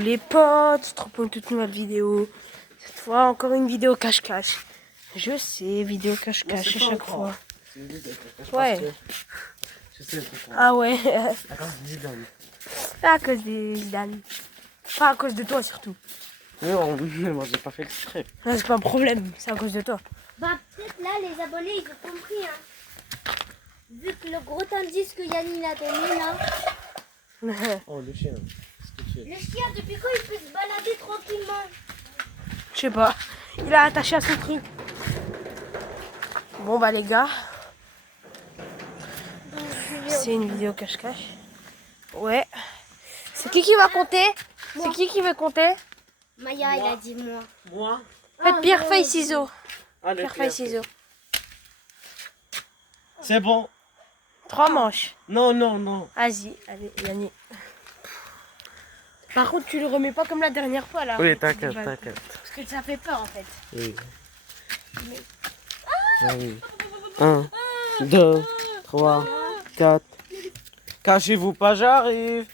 Les potes, trop pour une toute nouvelle vidéo. Cette fois, encore une vidéo cache-cache. Je sais, vidéo cache-cache à chaque fois. C'est une vidéo cache-cache. Ouais. Je sais pourquoi. Ah ouais. À cause de Zidane. À cause des Zidane. Pas à cause de toi surtout. Non, moi j'ai pas fait exprès. Non, c'est pas un problème, c'est à cause de toi. Bah peut-être là les abonnés ils ont compris hein. Vu que le gros indice que Yannick a donné là. Oh le chien. Qu'est-ce que tu es? Le chien depuis quand il peut se balader tranquillement? Je sais pas. Il a attaché à son truc. Bon bah les gars. C'est une vidéo cache-cache. Ouais. C'est qui va compter? C'est qui veut compter? Maya il a dit moi. Moi? Faites pierre, feuille, ciseaux. Allez, Pierre, feuille, ciseaux. c'est bon. 3 manches. Non, non, non. Vas-y, allez, Yannick. Par contre, tu le remets pas comme la dernière fois là. Oui, t'inquiète, t'inquiète. Parce que ça fait peur en fait. Oui. Ah oui. 1, 2, 3, 4. Cachez-vous pas, j'arrive.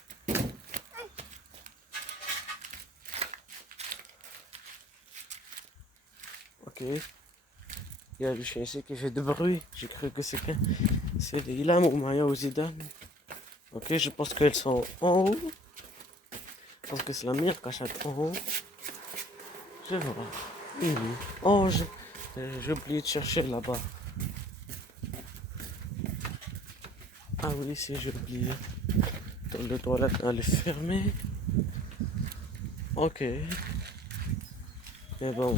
Ok. Il y a le chien ici qui fait de bruit. J'ai cru que c'est Ilam ou Maya ou Zidane. Ok, je pense qu'elles sont en haut. Je pense que c'est la meilleure cachette en haut. Je vais voir. Oh, j'ai oublié de chercher là-bas. Ah oui, si, j'ai oublié. Dans le toilette, elle est fermée. Ok. Mais bon.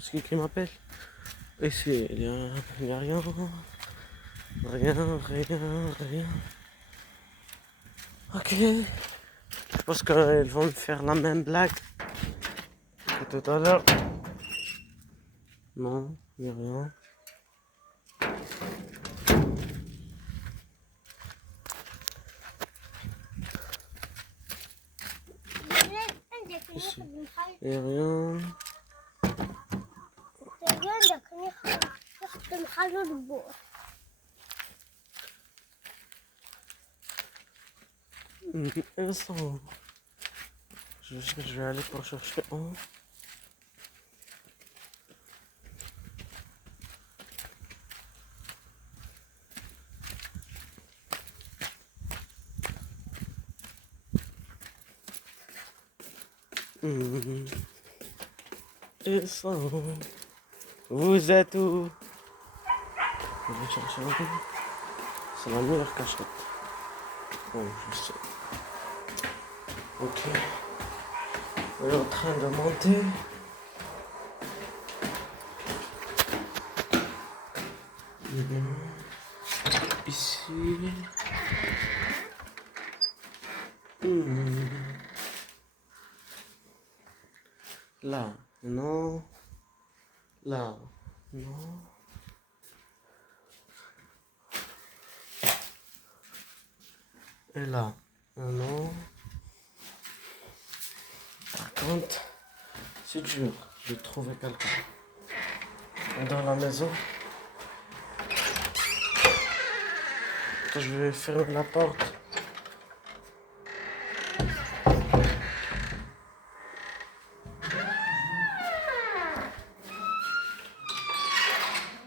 C'est qui m'appelle? Ici, il y a rien. Rien. Ok. Je pense qu'elles vont me faire la même blague que tout à l'heure. Non, il n'y a rien. Ici, il n'y a rien. Instant. Je vais aller pour chercher un. Instant. Vous êtes où? Je vais chercher un peu. C'est la meilleure cachette. Bon, je sais. Ok. On est en train de monter. Ici. Là, non. Là, non. Et là, non. Par contre, c'est dur de trouver quelqu'un dans la maison. Je vais fermer la porte.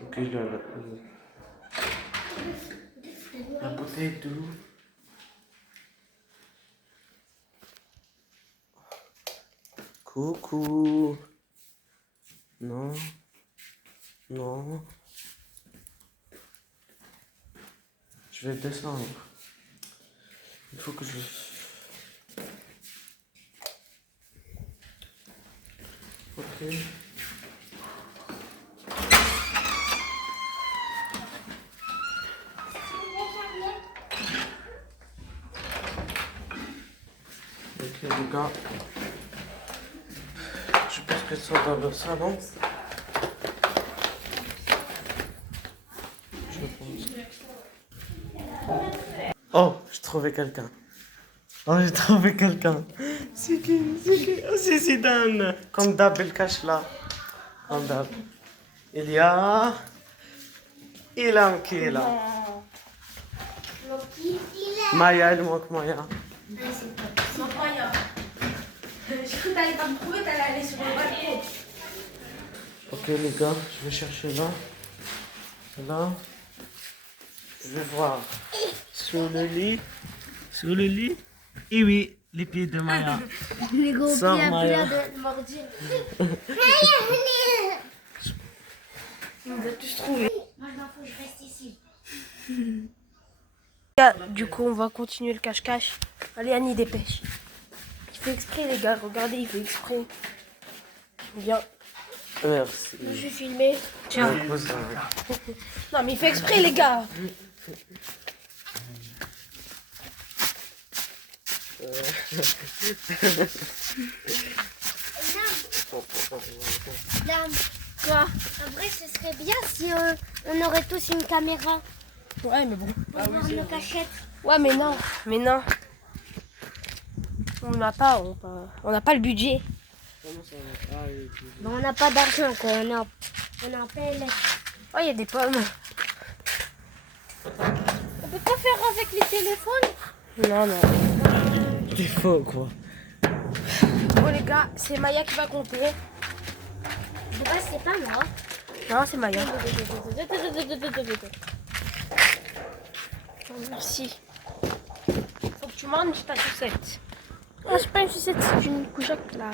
Ok, la bouteille d'eau. Coucou. Non. Non. Je vais descendre. Il faut que je... Ok. Ok les gars. Je pense qu'elles sont dans le salon. Je pense. Oh, j'ai trouvé quelqu'un. Oh, j'ai trouvé quelqu'un. C'est qui? Oh, c'est Zidane. Comme d'hab, il cache là. Comme d'hab. Il y a... Ilam qui est là. Maya, il manque Maya. cru que t'allais pas me trouver, t'allais aller sur le balcon. Ok les gars, je vais chercher là. Là. Je vais voir. Sur le lit. Sur le lit. Et oui, les pieds de Maya. Les gros Sors, pieds Maya. de mordir. On va tous trouver. Moi, je m'en fous, je reste ici. Du coup, on va continuer le cache-cache. Allez, Annie, dépêche. Il fait exprès, les gars. Regardez, il fait exprès. Viens. Merci. Je vais filmer. Tiens. Mon cousin. Non, mais il fait exprès, les gars. Dame, Quoi? en vrai, ce serait bien si on aurait tous une caméra Ouais, mais bon. pour voir nos cachettes. Ouais, mais non. Mais non. On n'a pas, on n'a pas le budget. Comment ça va? Ah, oui, oui. Bon, on n'a pas d'argent, quoi. On a PLS. Oh, il y a des pommes. On peut pas faire avec les téléphones? Non, non. T'es faux quoi. Bon, les gars, c'est Maya qui va compter. Ouais, c'est pas moi. Non, c'est Maya. Merci. Faut que tu manges ta sucette. Ah, c'est pas une sucette, c'est une coujac là.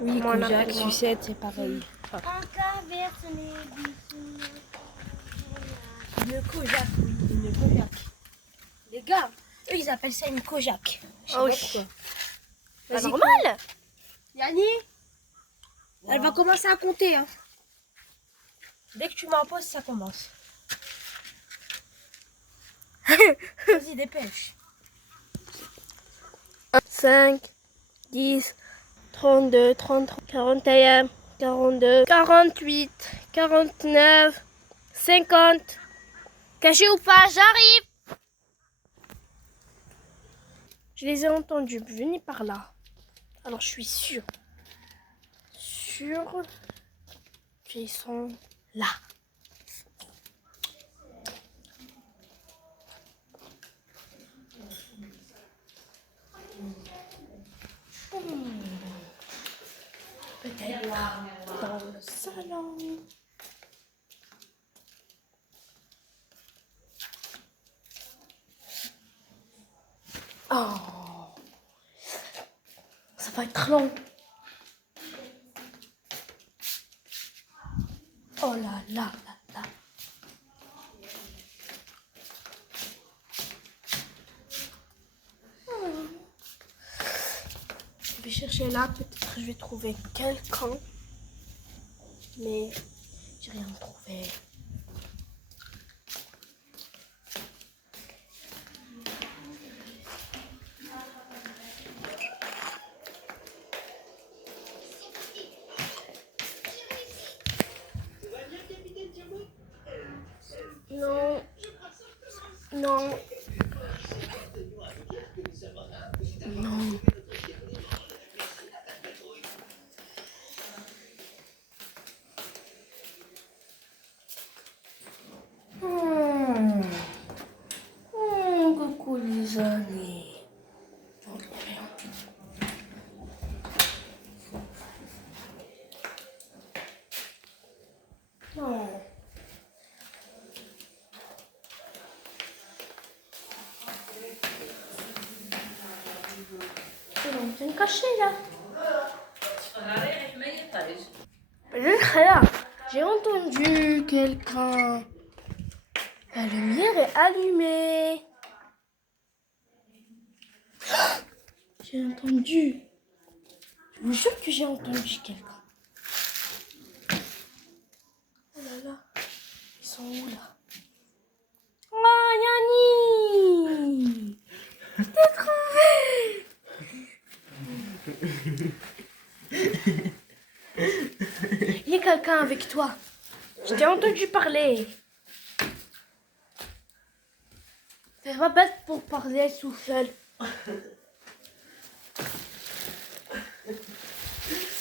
Oui, Moi, on a coujac, pris moi. sucette, c'est pareil. On traverse les bisous. Une coujac, oui, une coujac. Les gars, eux, ils appellent ça une coujac. Oh, Pas Vas-y, normal. Yanni, elle va commencer à compter. Hein. Dès que tu m'imposes, ça commence. Vas-y, dépêche. 5, 10, 32, 33, 41, 42, 48, 49, 50. Caché ou pas, j'arrive. Je les ai entendus. Venez par là. Alors, je suis sûre qu'ils sont là. Peut-être dans le salon. Oh, ça va être long. Oh là là là là. Je vais chercher là, peut-être je vais trouver quelqu'un. Mais j'ai rien trouvé. Non. Non. Non. Coucou les amis. Non. Ils ont bien caché là. Je serai là. J'ai entendu quelqu'un. La lumière est allumée. J'ai entendu. Je vous jure que j'ai entendu quelqu'un. Oh là là. Ils sont où là? Oh Yanni! T'es trouvé! Il y a quelqu'un avec toi. Je t'ai entendu parler. Fais pas bête pour parler tout seul.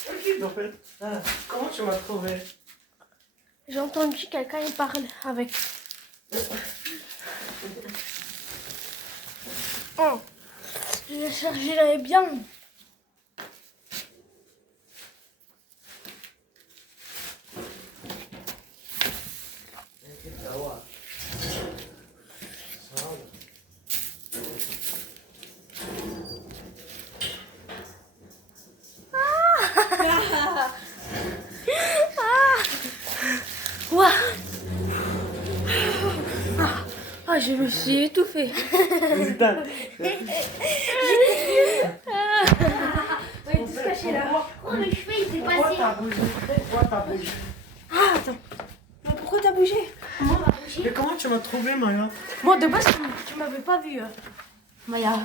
Ok, en fait. Ah, comment tu m'as trouvé? J'ai entendu quelqu'un y parle avec. Oh, je cherchais bien. je me suis étouffée. Zidane. On est tous cachés là. Oh, le cheveu il s'est passé. Pourquoi t'as bougé? Ah, attends. Mais pourquoi t'as bougé? Mais comment tu m'as trouvé, Maya? Moi, de base, tu m'avais pas vu. Maya.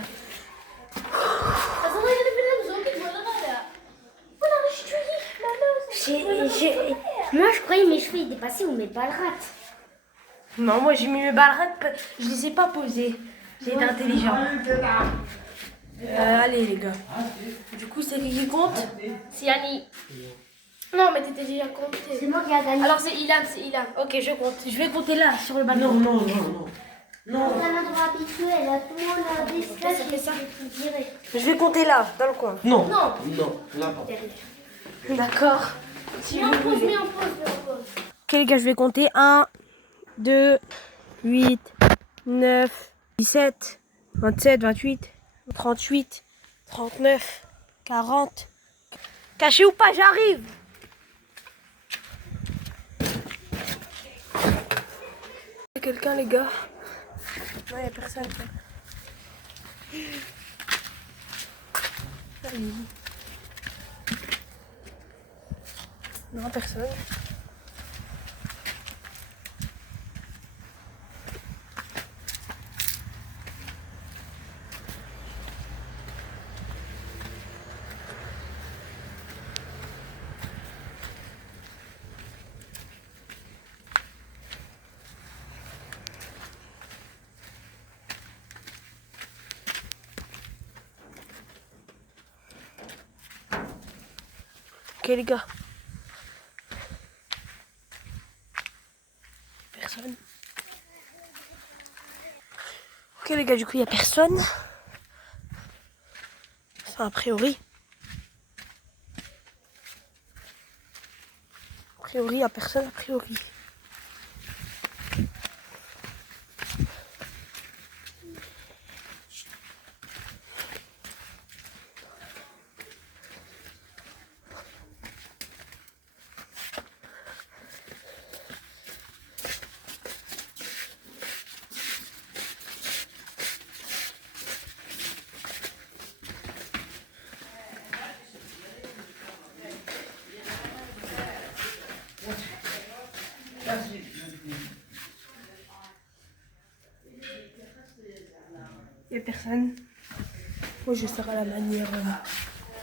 Moi je croyais mes cheveux ils dépassaient ou mes balles rates. Non, moi j'ai mis mes balles, je les ai pas posées. J'ai été intelligent. Allez les gars. Du coup, c'est qui compte? C'est Yanni. Non, mais t'étais déjà compté. C'est moi qui a gagné. Alors c'est Ilan, c'est Ilan. Ok, je compte. Je vais compter là, sur le balcon. Non, non, non, non. Non. C'est un endroit habituel, là tout le monde a des stages et ça tout direct. Je vais compter là, dans le coin. Non. Non. Non, là-bas. D'accord. Mets en pause, mets en pause, mets en pause. Ok les gars, je vais compter 1, 2, 8, 9, 17, 27, 28, 38, 39, 40. Caché ou pas, j'arrive. Y'a quelqu'un les gars? Non, y'a personne. Allez. Non, personne. Ok les gars. Personne. Ok les gars, du coup il n'y a personne. Enfin, a priori. A priori, il n'y a personne, a priori. Il n'y a personne. Moi je serai à la manière.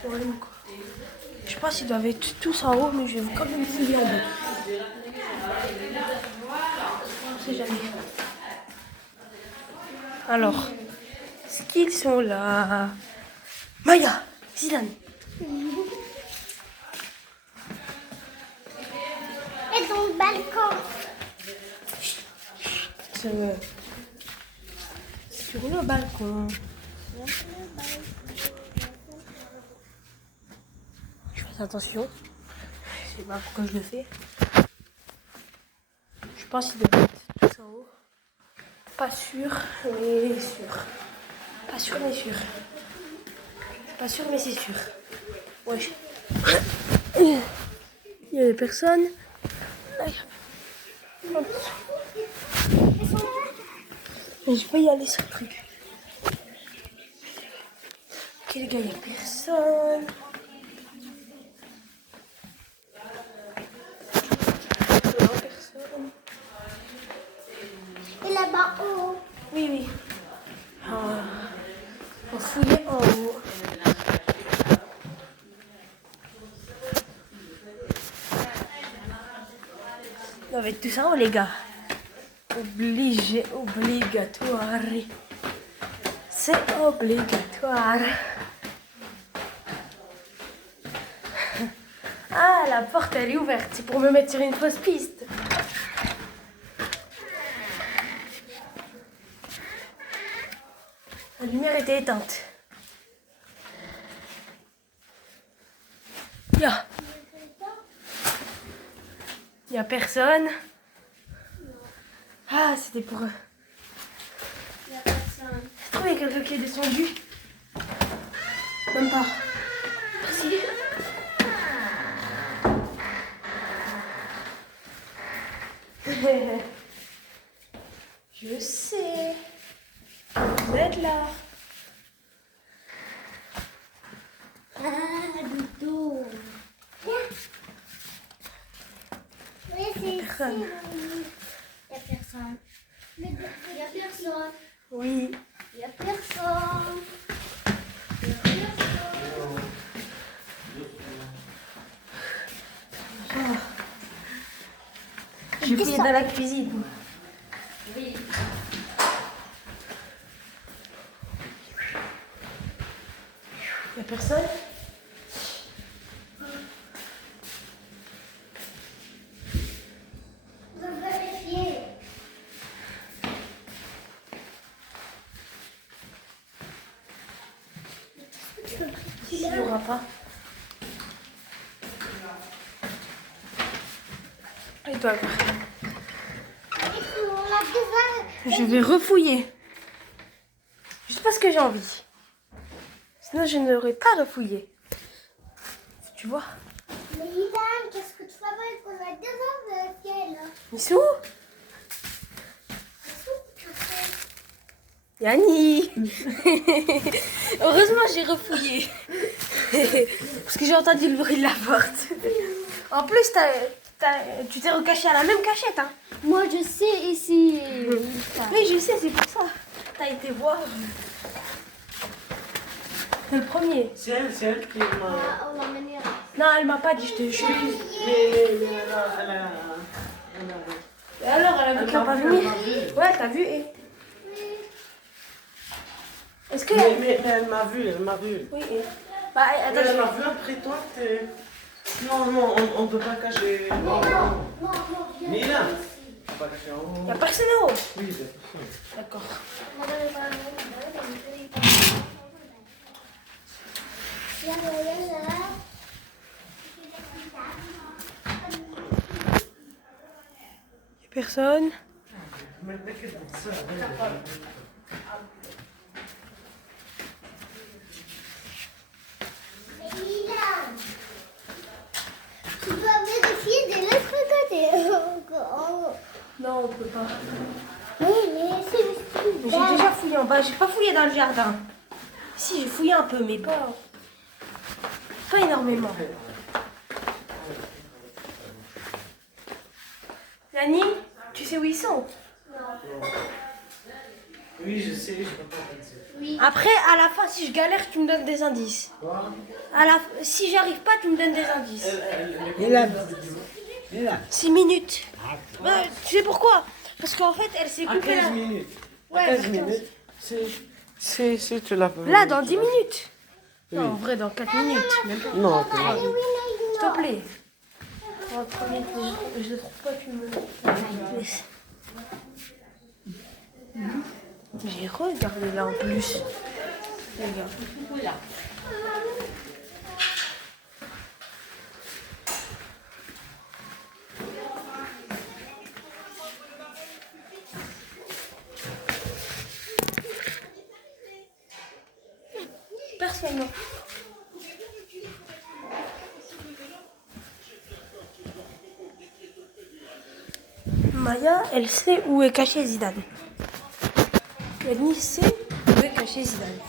Voilà, quoi. Je sais pas s'ils doivent être tous en haut, mais je vais quand même fouiller en bas. On sait jamais. Alors, est-ce qu'ils sont là? Maya, Zidane. Et dans le balcon. Sur le balcon. Je fais attention. Je sais pas pourquoi je le fais. Je pense qu'il doit être tous en haut. Pas sûr, mais sûr. Pas sûr, mais sûr. Pas sûr, mais c'est sûr. Wesh. Il y a des personnes. Aïe. Mais je peux y aller sur le truc. Ok les gars, il n'y a personne. Non, personne. Et là-bas en haut. Oui, oui. On fouillait en haut. On va être tous en haut, les gars. Obligé, obligatoire. C'est obligatoire. Ah, la porte, elle est ouverte. C'est pour me mettre sur une fausse piste. La lumière était éteinte. Il y a personne. Ah, c'était pour eux. Il y a personne. Oh, il y a quelqu'un qui est descendu. Même pas. Merci. Je sais. Vous êtes là. Ah, dodo. Viens. Oui, c'est Personne. ici. Il n'y a personne. Il n'y a personne. Oui. Il n'y a personne. J'ai fouillé dans la cuisine. Oui. Il n'y a personne. On va vérifier. Il n'y aura pas. Et toi, je vais refouiller. Juste parce que j'ai envie. Sinon, je n'aurais pas refouillé. Tu vois? Mais Idan, qu'est-ce que tu vas voir qu'on a déjà vérifié là? Ils sont où? Yanni. Heureusement, j'ai refouillé. Parce que j'ai entendu le bruit de la porte. En plus, tu t'es recaché à la même cachette. Hein. Moi je sais ici. Oui, je sais, c'est pour ça. T'as été voir. C'est le premier. C'est elle qui m'a. On l'a mené. Non, elle m'a pas dit, je te jure. Mais Et alors, elle a vu qu'elle m'a pas vu, venir. elle m'a vu. Ouais, t'as vu. Et... Est-ce que... mais elle m'a vu, Oui, et... Bah, Mais elle attends, m'a vu après toi, t'es. Non, on ne peut pas cacher. Non. Nina, on peut pas cacher en haut. il n'y a personne en haut. Oui, bien sûr. D'accord. Il n'y a personne. Mais t'inquiète pas, ça. Tu peux vérifier de l'autre côté. Non, on peut pas. Oui, mais c'est J'ai déjà fouillé en bas. J'ai pas fouillé dans le jardin. Si, j'ai fouillé un peu, mais pas énormément. Yanni, tu sais où ils sont? Oui, je sais, je peux pas te dire. Après, à la fin, si je galère, tu me donnes des indices. Quoi? Si j'arrive pas, tu me donnes des indices. Elle est là. 6 minutes. Tu sais pourquoi? Parce qu'en fait, elle s'est À coupée 15 là. minutes. Ouais, À 15 vers minutes. C'est, tu l'as pas. Là, dans 10 minutes. Non, en vrai, dans 4 minutes. Même pas. Non, attends. S'il te plaît. Oh, premier, je le trouve pas, tu me laisses. J'ai regardé là en plus. Regarde. Personne. Non. Maya, elle sait où est caché Zidane. Yanni sait où est caché Zidane.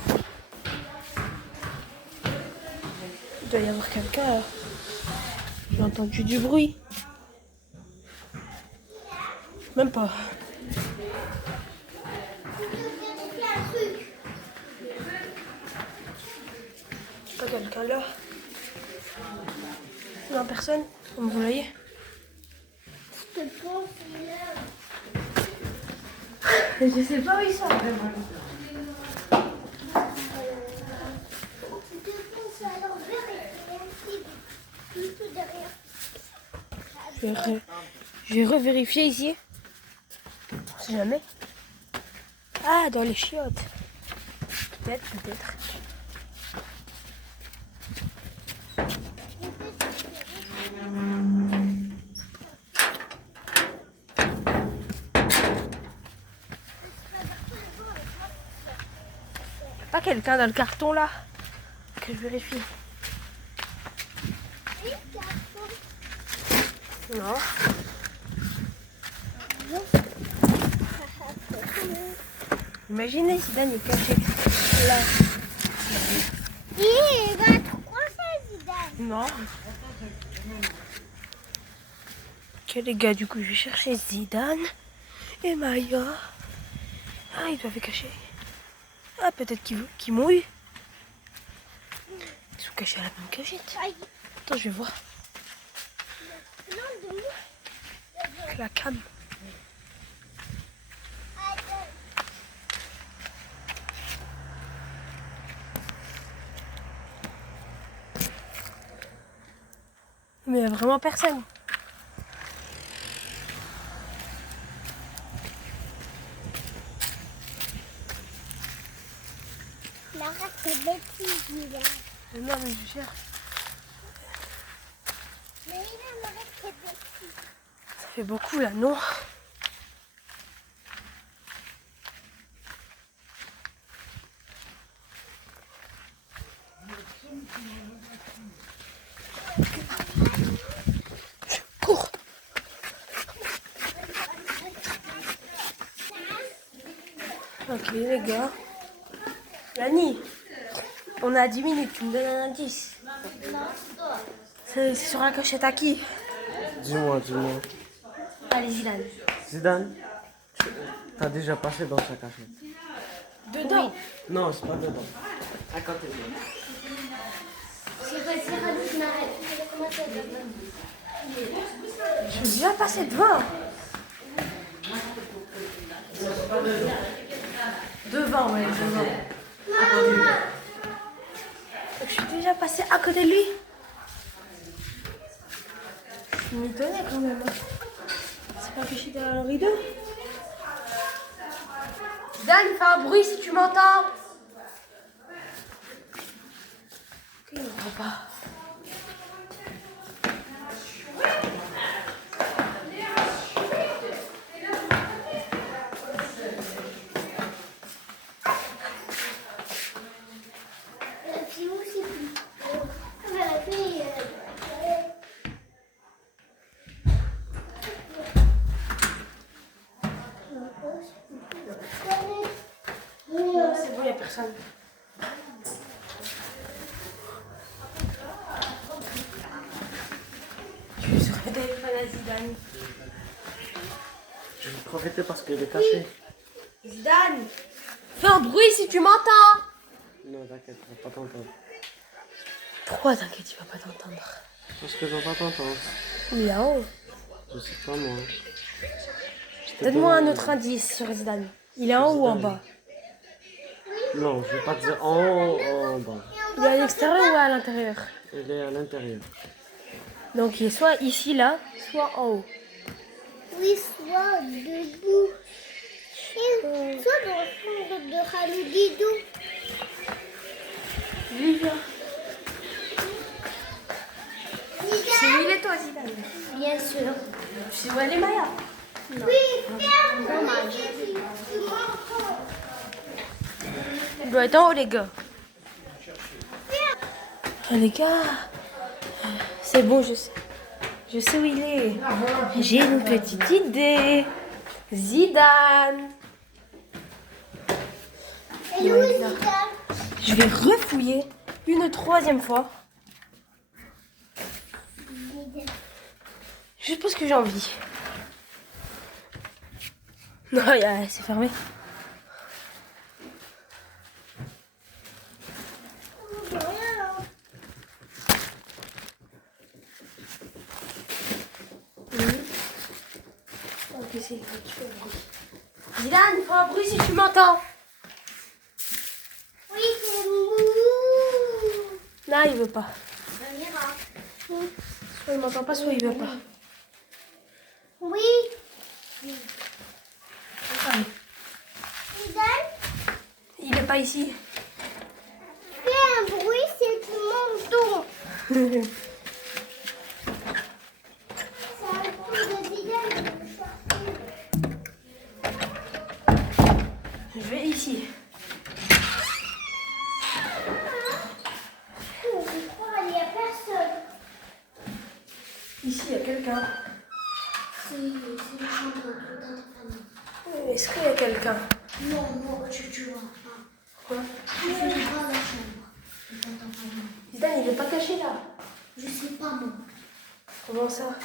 Il doit y avoir quelqu'un là. J'ai entendu du bruit. Même pas. Pas quelqu'un là. Non, personne. Comme vous voyez. Je sais pas où ils sont. Je vais revérifier ici. On sait jamais. Ah, dans les chiottes. Peut-être. Pas quelqu'un dans le carton là que je vérifie. Non. Imaginez Zidane est caché là. Il va te coincer, Zidane. Non. Ok les gars, du coup je vais chercher Zidane et Maya. Ah, ils doivent être cachés. Ah, peut-être qu'ils mouillent. Ils sont cachés à la même cagette. Aïe. Attends, je vais voir. Non, de nous. Avec la cam. Mais il n'y a vraiment personne. La race, c'est bêtise, Zidane. Non, mais je cherche. Mais il a la race, c'est bêtise. Ça fait beaucoup là, non? Cours! Ok les gars. Lani, on a 10 minutes, tu me donnes un indice. C'est sur la cachette à qui? Dis-moi. Allez Zidane. Zidane, t'as déjà passé dans sa cachette? Dedans. Non, c'est pas dedans. À côté de moi. Je suis déjà passé devant. Devant, ouais, devant. Je suis déjà passé à côté de lui. Je suis étonnée quand même. C'est pas caché derrière le rideau. Dan, fais un bruit si tu m'entends. Ok, il n'entend pas. Non, c'est bon, il n'y a personne. Je suis sur le téléphone à Zidane. Je vais profiter parce qu'il est caché. Zidane, fais un bruit si tu m'entends. Non, t'inquiète, je vais pas t'entendre. Pourquoi t'inquiète, il va pas t'entendre? Parce que je vais pas t'entendre. Il est en haut. Je sais pas moi. Donne-moi un autre indice sur Zidane. Il est en haut ou en bas? Non, je vais pas te dire en haut ou en bas. Il est à l'extérieur ou à l'intérieur? Il est à l'intérieur. Donc il est soit ici, là, soit en haut. Oui, soit debout. Et soit dans le fond de Khalou Didou. Lui, viens. C'est où il est toi, Zidane? Bien sûr. Tu sais où elle est, Maya? Oui, ferme. Dommage. Il doit être en haut, les gars. Ah, les gars, c'est bon, je sais. Je sais où il est. J'ai une petite idée. Zidane. Et où est Zidane? Je vais refouiller une troisième fois. Juste parce que j'ai envie. Non, c'est fermé. Ok, c'est Zidane, fais un bruit si tu m'entends. Oui, c'est mou. Non, il veut pas. On ira. Soit il m'entend pas, soit il veut pas. Oui. Allez. Zidane, Il est pas ici. fais un bruit si tu m'entends. C'est un tour de Zidane. Je vais ici. Je crois qu'il n'y a personne. Ici, il y a quelqu'un. C'est le chambre de ta famille. Est-ce qu'il y a quelqu'un? Non, non, tu vois pas. Quoi? Tu fais pas la chambre. Je t'entends pas moi. Zidane, il est pas caché là. Je sais pas moi. Comment ça?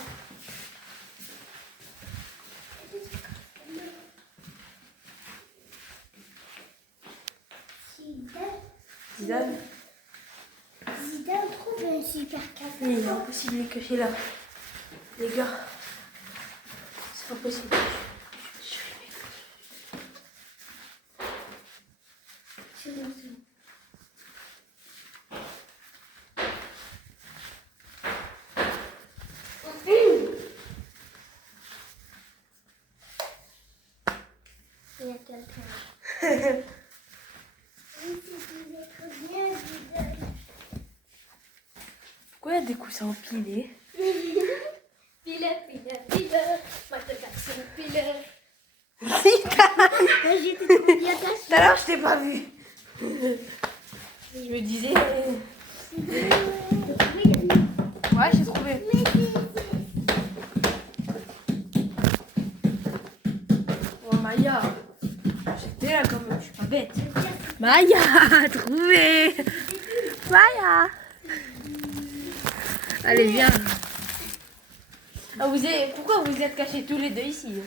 Zidane? Zidane trouve un super café. Oui, il est impossible, il est caché là. Les gars, c'est pas possible. C'est bon, c'est bon. Il y a quelqu'un. Pourquoi il y a des coussins empilés? Pile. Moi, te casse une pile. J'étais trop bien Tout cachée. à l'heure, je t'ai pas vu. Je me disais. Ouais, j'ai trouvé. Oh, Maya. J'étais là quand même, je suis pas bête. Maya, trouvé. Maya. Allez, viens. Ah, pourquoi vous êtes cachés tous les deux ici?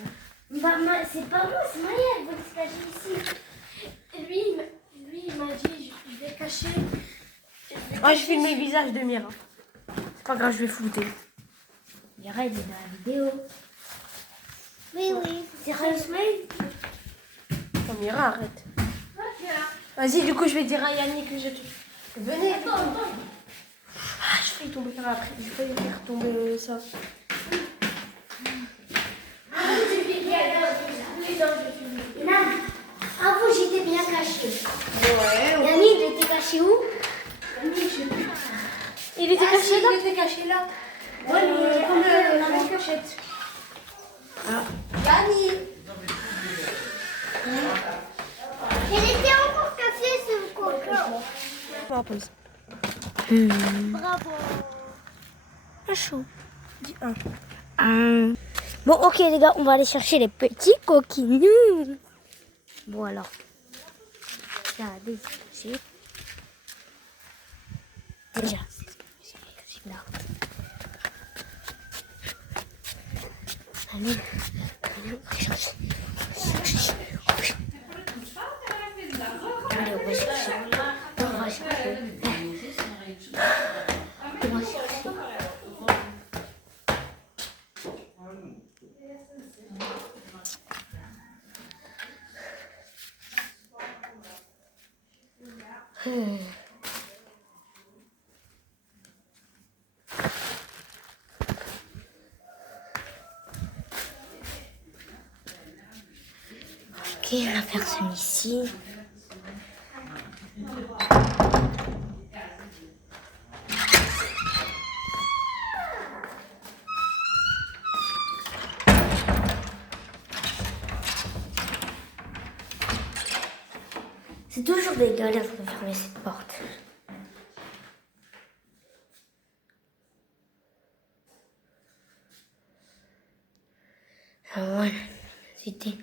Bah, c'est pas moi, c'est Maya, elle veut se cacher ici. Et lui, il m'a dit, je vais cacher. Moi, je filme mes visages de Mira. C'est pas grave, je vais flouter. Mira, il est dans la vidéo. Oui. C'est Ismaël. Oh, Mira, arrête. Vas-y, du coup, je vais dire à Yannick que je te... Venez. Ah, je vais tomber par après. Je vais faire tomber ça. Non, avant j'étais bien cachée. Ouais. Yannick, il était caché où? Il était caché là? Il était caché là. Ouais, mais comme la même cachette. Ah. Yannick. Il était encore caché ce coquin. On va pause. Bravo. Un chaud. Dis un. Bon, ok les gars, on va aller chercher les petits coquinous. Bon alors, ça a déséché. Déjà, c'est là. Allez, on va chercher. Allez, on va chercher. On va chercher. On va chercher. Ok, on a personne ici. C'est toujours des galères de fermer cette porte. Ah ouais, c'était...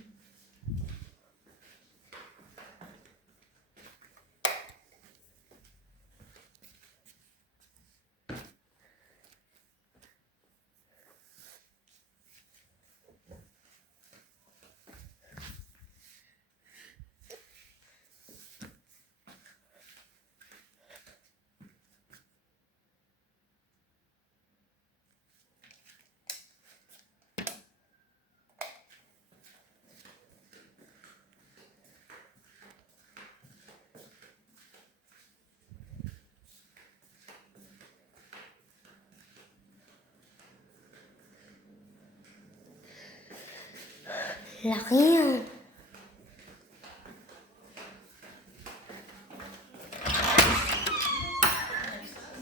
Il n'y a rien.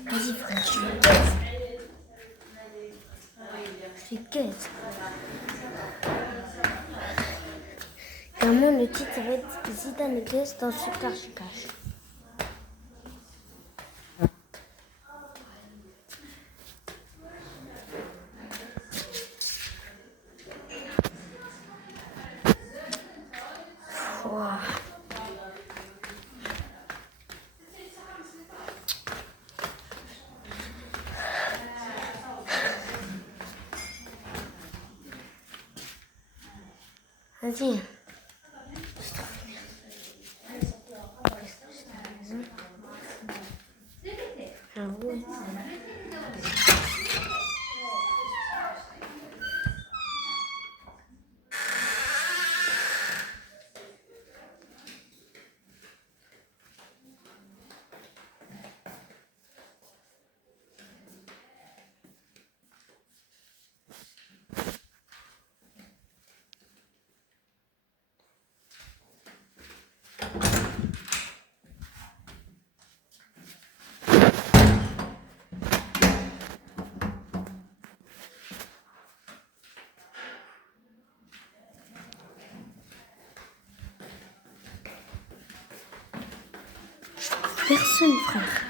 Vas-y frère, je vais quête. Je fais quête. Comment le titre ça va être Zidane Guest dans Super Cache. Vas-y. J'avoue. Personne, frère.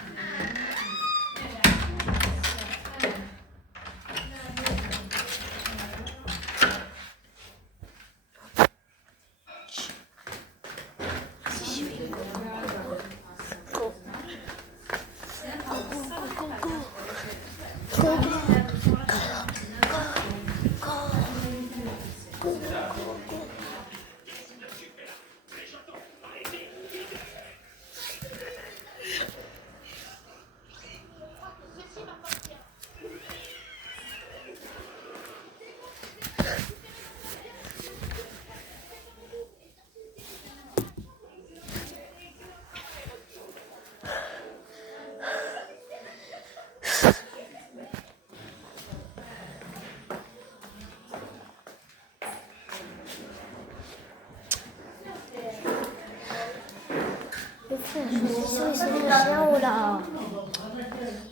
Ils sont cachés en haut là.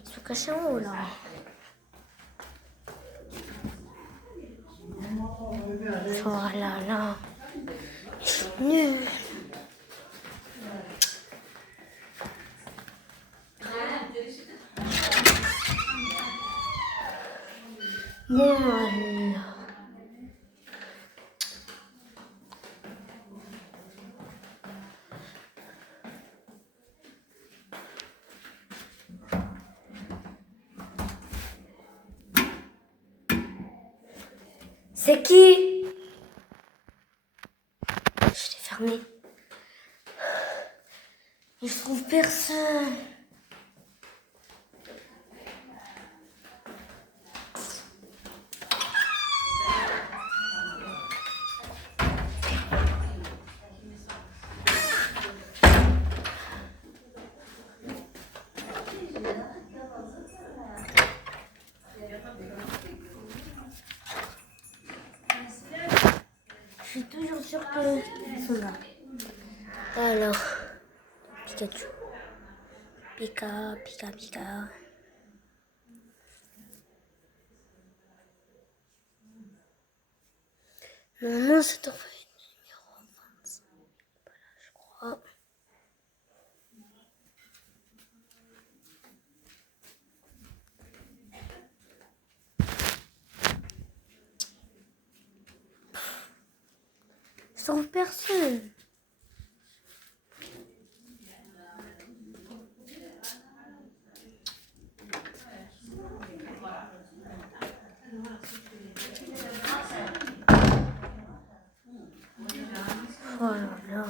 Ils sont cachés en haut là. Oh là là. Ils sont nuls. Bon alors. C'est qui? Je l'ai fermé. Je trouve personne. Je suis toujours sûre qu'ils sont là. Alors, Pikachu. Pika, Pika, Pika. Non, ça devrait être numéro 25. Voilà, je crois. Je trouve personne. Oh là là.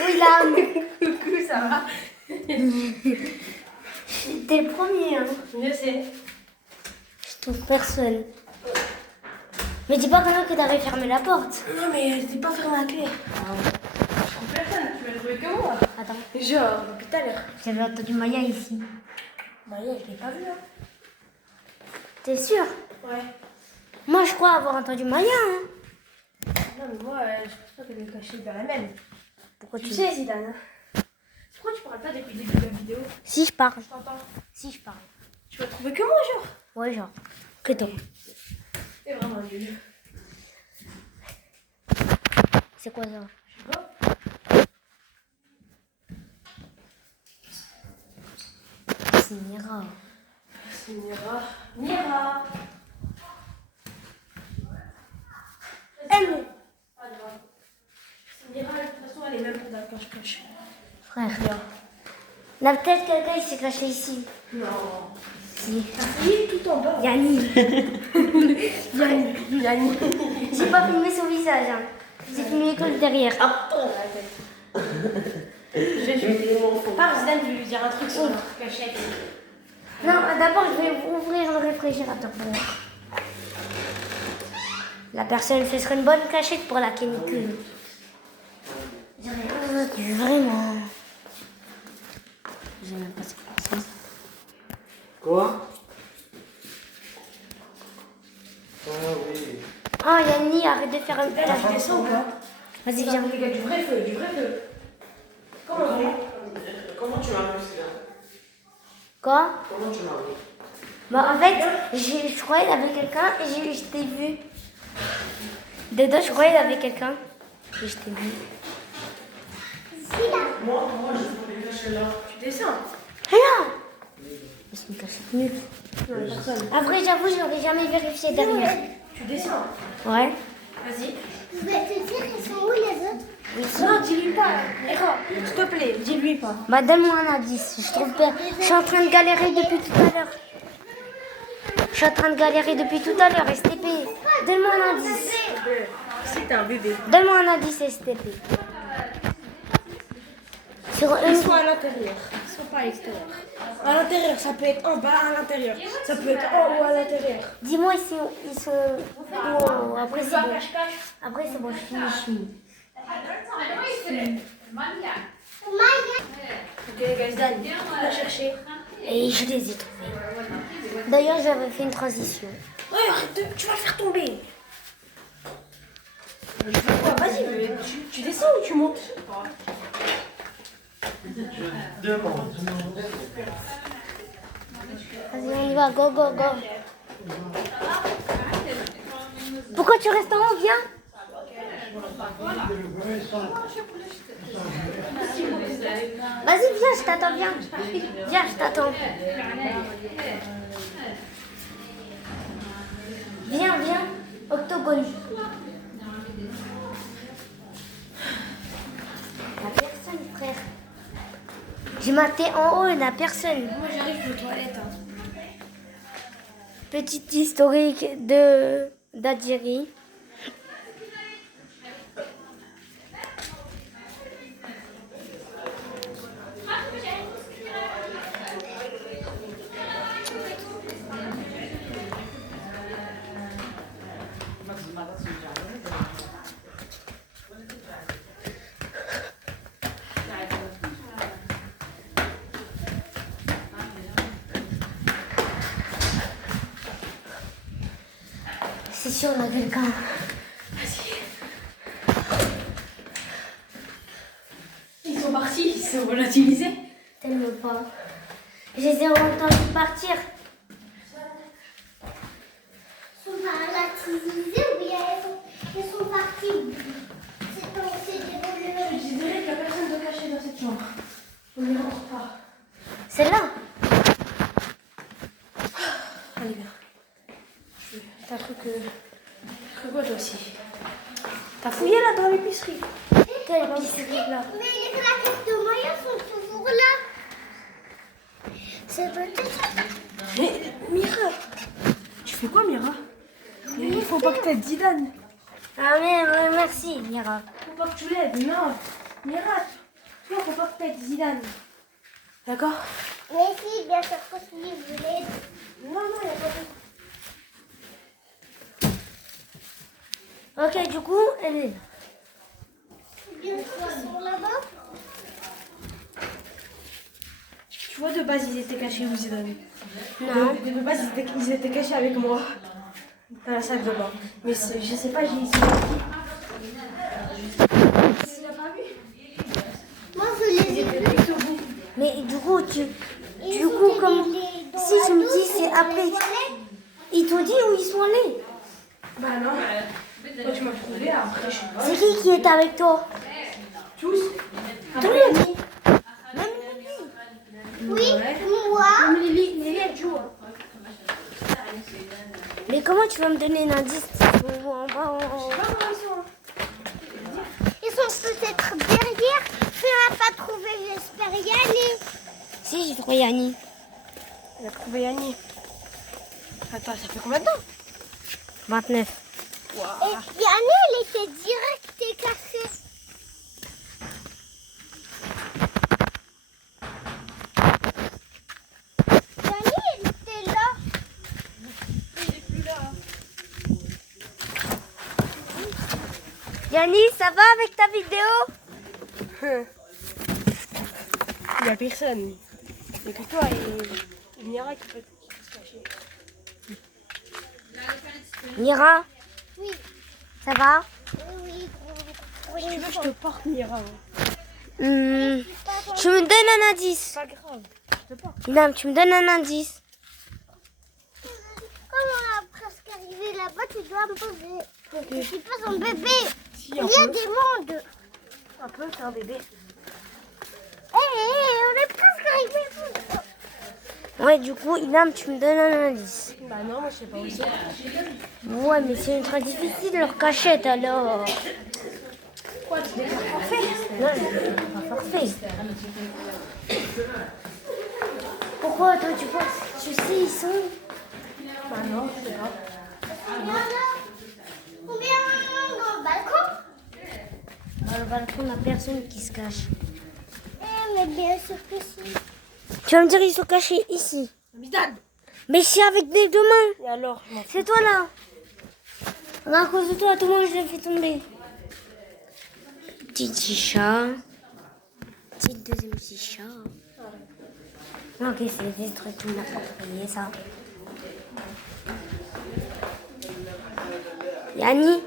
Oui, là. Coucou, ça va? T'es le premier, hein. Je sais. Je trouve personne. Mais dis pas quand même que t'avais fermé la porte. Non, mais elle n'était pas fermée à clé. Je trouve personne, tu vas trouver que moi. Attends, Genre, depuis tout à l'heure. j'avais entendu Maya ici. Maya, je l'ai pas vue, hein. T'es sûr? Ouais. Moi, je crois avoir entendu Maya, hein. Non, mais moi, je pense pas qu'elle est cachée dans la même. Pourquoi Tu sais, Zidane. Pourquoi tu parles pas depuis le début de la vidéo? Si je parle. Je t'entends. Si je parle. Tu vas trouver que moi, genre. Ouais, genre. Que toi. C'est vraiment nul. C'est quoi ça? Je sais pas. C'est Mira. C'est Mira. Mira. Zidane. Mira, de toute façon, elle est même pas dans le cache-cache. Frère. Là, peut-être quelqu'un il s'est caché ici. Non. Si. Oui, tout en bas. Yanni. Yanni. J'ai pas filmé son visage. Hein. J'ai filmé que le derrière. Attends, la tête. Par Zidane, je vais lui dire un truc sur la cachette. Non, d'abord, je vais ouvrir le réfrigérateur pour voir. La personne, ce serait une bonne cachette pour la canicule. Vraiment. J'ai même pas ce que Quoi? Ah oui. Oh, Yanni, arrête de faire un Là, tu descends ou pas? Vas-y, viens. Les gars, du vrai feu, du vrai feu. Comment tu m'as vu, là? Quoi? Comment tu m'as vu? Bah, en fait, je croyais qu'il y avait quelqu'un et je t'ai vu. Dedans, je croyais qu'il y avait quelqu'un et je t'ai vu. Moi, je voulais cacher là. Tu descends. Rien! Mais c'est une cachette nulle. Après, j'avoue, je n'aurais jamais vérifié derrière. Tu descends. Ouais. Vas-y. Je vais te dire, ils sont où les autres? Non, dis-lui pas. Mira, s'il te plaît, dis-lui pas. Bah, donne-moi un indice. Je trouve pas. Je suis en train de galérer depuis tout à l'heure. Je suis en train de galérer depuis tout à l'heure, STP. Donne-moi un indice. Si t'es un bébé. Donne-moi un indice, STP. Sur Ils une... sont à l'intérieur. Ils sont pas à l'extérieur. À l'intérieur, ça peut être en bas, à l'intérieur. Ça peut être en haut, à l'intérieur. Dis-moi, ils sont où en haut? Après, c'est bon. Après, c'est bon, je finis. Ok, guys, Dan, on va chercher. Et je les ai trouvés. D'ailleurs, j'avais fait une transition. Ouais, arrête, tu vas le faire tomber. Vas-y, tu descends ou tu montes? Je demande. Vas-y, on y va, go, go, go. Pourquoi tu restes en haut? Viens. Vas-y, viens, je t'attends, viens. Viens, je t'attends. Viens, viens. Octogone. La personne, frère. J'ai maté en haut, il n'y a personne. Moi, j'arrive aux toilettes. Hein. Petite historique de d'Algérie. C'est sûr, on a quelqu'un. Ils sont partis, ils sont volatilisés. Tellement pas. Je les ai entendus partir. Ils sont volatilisés ou bien ils sont partis? C'est des voleurs. Je dirais qu'il n'y a personne de caché dans cette chambre. On ne les rentre pas. Celle-là. Allez, viens. T'as cru quoi toi aussi? T'as fouillé là dans l'épicerie? Quelle épicerie là? Mais les claquettes de moyens sont toujours là. C'est peut-être. Mais Mira, tu fais quoi Mira? Il faut pas que t'aides Zidane. Ah mais merci, Mira. Faut pas que tu l'aides, non. Mira, toi faut pas que t'aides Zidane. D'accord? Mais si, bien sûr que si, je l'aide. Non, il y a pas de... Ok, du coup, elle est là. Bien sûr, ils sont là-bas. Tu vois, de base, ils étaient cachés où Zidane? Non. De base, ils étaient cachés avec moi. Dans la salle de bain. Mais je sais pas, j'ai ici. Moi, je les ai vus. Mais du coup, comme si je me dis c'est après, ils t'ont dit où ils sont allés. Bah non. Toi, tu m'as trouvé, après, je sais pas. C'est qui est avec toi? Tous. Tout le monde. Même Lily. Oui, moi. Comme Lily, elle joue. Mais comment tu vas me donner un indice? Je sais pas comment ils sont Si, j'ai trouvé Yanni. Il a trouvé Yanni. Attends, ça fait combien de temps? 29. Et Yanni, elle était direct et cachée. Yanni, elle était là. Yanni, ça va avec ta vidéo? Il n'y a personne. Il n'y a que toi et Mira qui peut se cacher. Mira, Oui, ça va? oui. Tu veux que je te porte Mira? Tu me donnes un indice. Pas grave. Je te porte. Ilham, tu me donnes un indice. Comme on est presque arrivé là-bas, tu dois me poser. Je suis pas son bébé. Si, Il y un a peu. des mondes. Un peu, c'est un bébé. On est presque arrivé. Ouais, du coup, Ilham, tu me donnes un indice. Bah non, moi je sais pas où c'est. Ouais, mais c'est ultra difficile leur cachette alors. Quoi, tu déclares forfait? Non, je ne pas forfait. Pourquoi toi tu penses? Tu sais, ils sont. Bah non, je sais pas. On vient dans le balcon. Dans le balcon, il n'y a personne qui se cache. Mais bien sûr que si. Tu vas me dire, ils sont cachés ici. Midad! Mais c'est avec des deux mains. Et alors, je m'en fous. C'est toi là. Regarde, à cause de toi, tout le monde, je l'ai fait tomber. Petit chat. Petit deuxième petit chat. Ok, c'est des trucs qui m'ont approprié, ça. Yanni?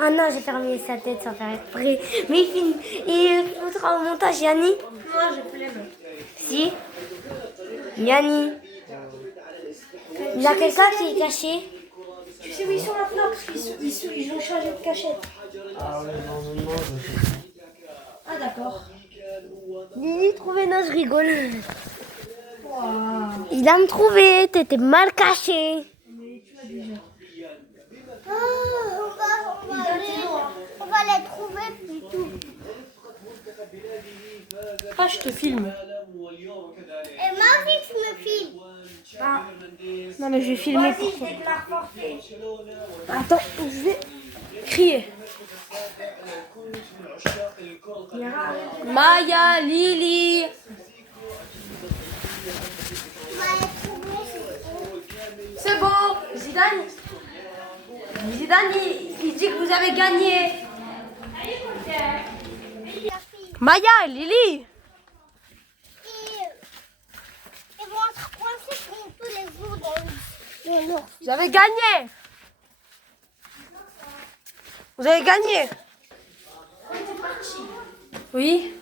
Ah non, j'ai fermé sa tête sans faire exprès. Mais il foutra au montage, Yanni. Moi, j'ai flemme. Si. Yanni. Il y a quelqu'un qui est caché. Tu sais où ils sont maintenant? Parce qu'ils ont changé de cachette. Ah ouais, non, je sais pas. Ah d'accord. Lily trouvé, non, je rigole. Waouh. Il a me trouvé, t'étais mal caché. Mais tu as déjà. On va les trouver plutôt. Ah, je te filme. Et ma vie, tu me files. Non, mais je vais filmer pour toi. Attends, je vais crier. Maya, Lily. On va les trouver. C'est bon. Zidane. Zidane, il dit que vous avez gagné. Maya, Lily. Ils vont être coincés comme tous les autres dans leur. Vous avez gagné. Vous avez gagné. Oui.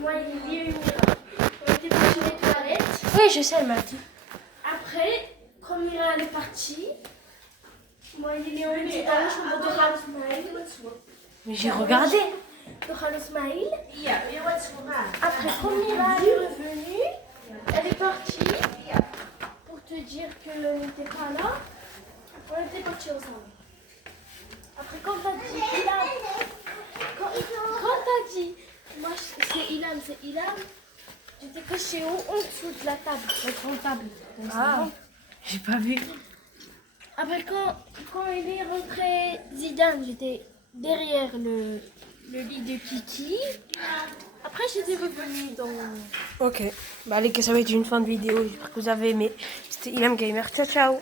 Moi et Lily, on était partis les toilettes. Oui, je sais, elle m'a dit. Après, quand Mira elle est partie, moi et Lily, on était dans la chambre de Khaled Ismail. Mais j'ai regardé. De Khaled Ismail. Après, quand Mira est revenue, elle est partie pour te dire qu'elle n'était pas là. On était partis ensemble. Après, quand t'as dit Ilham, quand t'as dit, moi c'est Ilham, j'étais caché en dessous de la table, la grande table. dans le salon. J'ai pas vu. Après, quand il est rentré Zidane, j'étais derrière le lit de Kiki. Après, j'étais revenue dans. Ok. Bah allez, que ça va être une fin de vidéo. J'espère que vous avez aimé. C'était Ilham Gamer. Ciao, ciao.